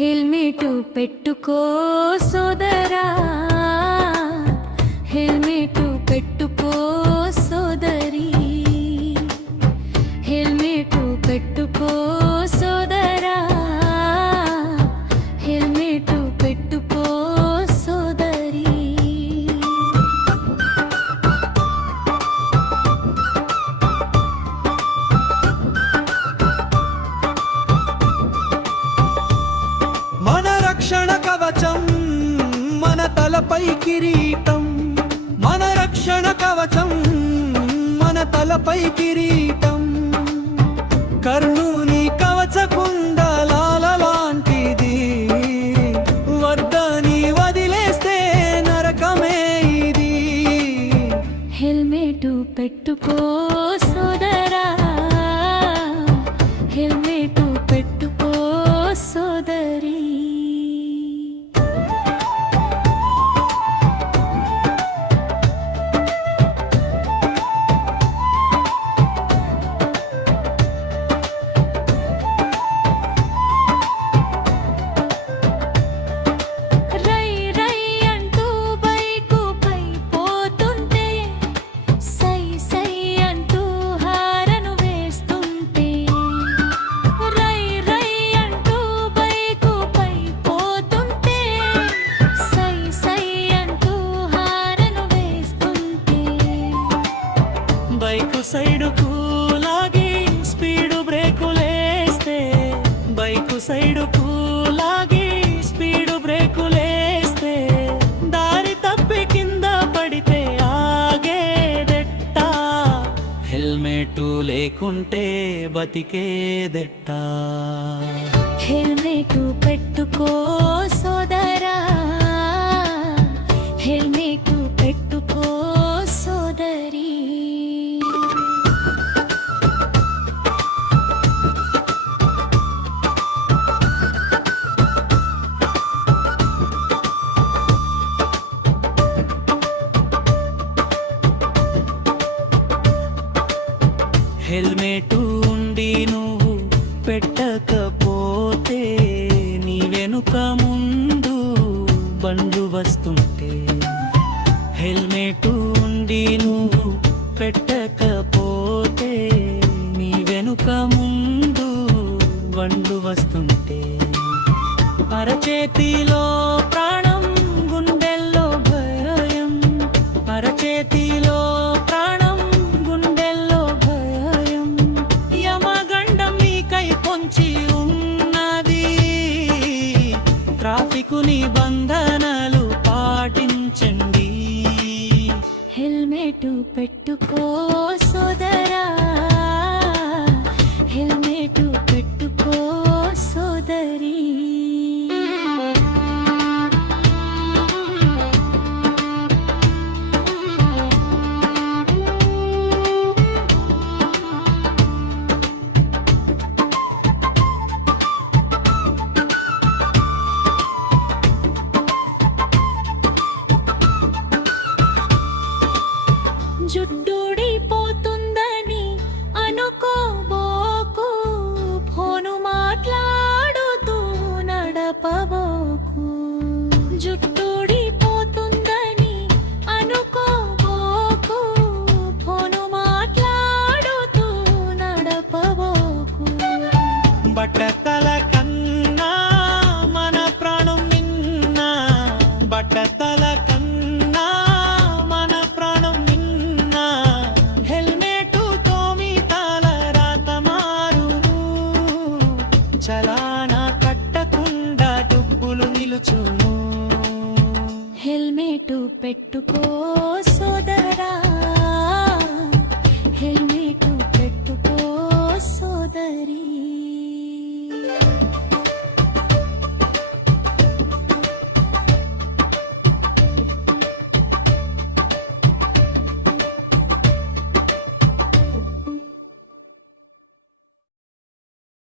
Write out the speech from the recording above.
Helmet పెట్టుకో సోదరా, helmet పెట్టుకో సోదరి, హెల్మెట్ పెట్టుకో సోదరా, హెల్మెట్ పెట్టుకో సోదరి. మన రక్షణ కవచం మన తలపై కిరీటం, మన రక్షణ కవచం మన తలపై కిరీటం. కర్ణుని కవచ కుండలాల లాంటిది, వద్దని వదిలేస్తే నరకమే ఇది. హెల్మెట్ పెట్టుకో సోదరా, హెల్మెట్ పెట్టుకో సోదరి. బైకు సైడుకు లాగి స్పీడు బ్రేకులేస్తే, బైకు సైడుకు లాగి స్పీడు బ్రేకులేస్తే, దారి తప్పి కింద పడితే ఆగేదెట్టా? హెల్మెట్ లేకుంటే బతికేదెట్టా? హెల్మెట్ పెట్టుకో సోదరా, హెల్మెట్ పెట్టుకో సోదరి. హెల్మెట్ ఉండి నువ్వు పెట్టకపోతే, నీ వెనుక ముందు బండ్లు వస్తుంటే. హెల్మెట్ ఉండి నువ్వు పెట్టకపోతే, నీ వెనుక ముందు బండ్లు వస్తుంటే. అరచేతిలో ప్రాణం గుండెల్లో భయం, అరచేతిలో ప్రాణం గుండెల్లో భయం. యమగండం మీకై పొంచి ఉన్నది, ట్రాఫిక్ నిబంధనలు పాటించండి. హెల్మెట్ పెట్టుకో సోదరా, హెల్మెట్ పెట్టుకో సోదరి. జుట్టు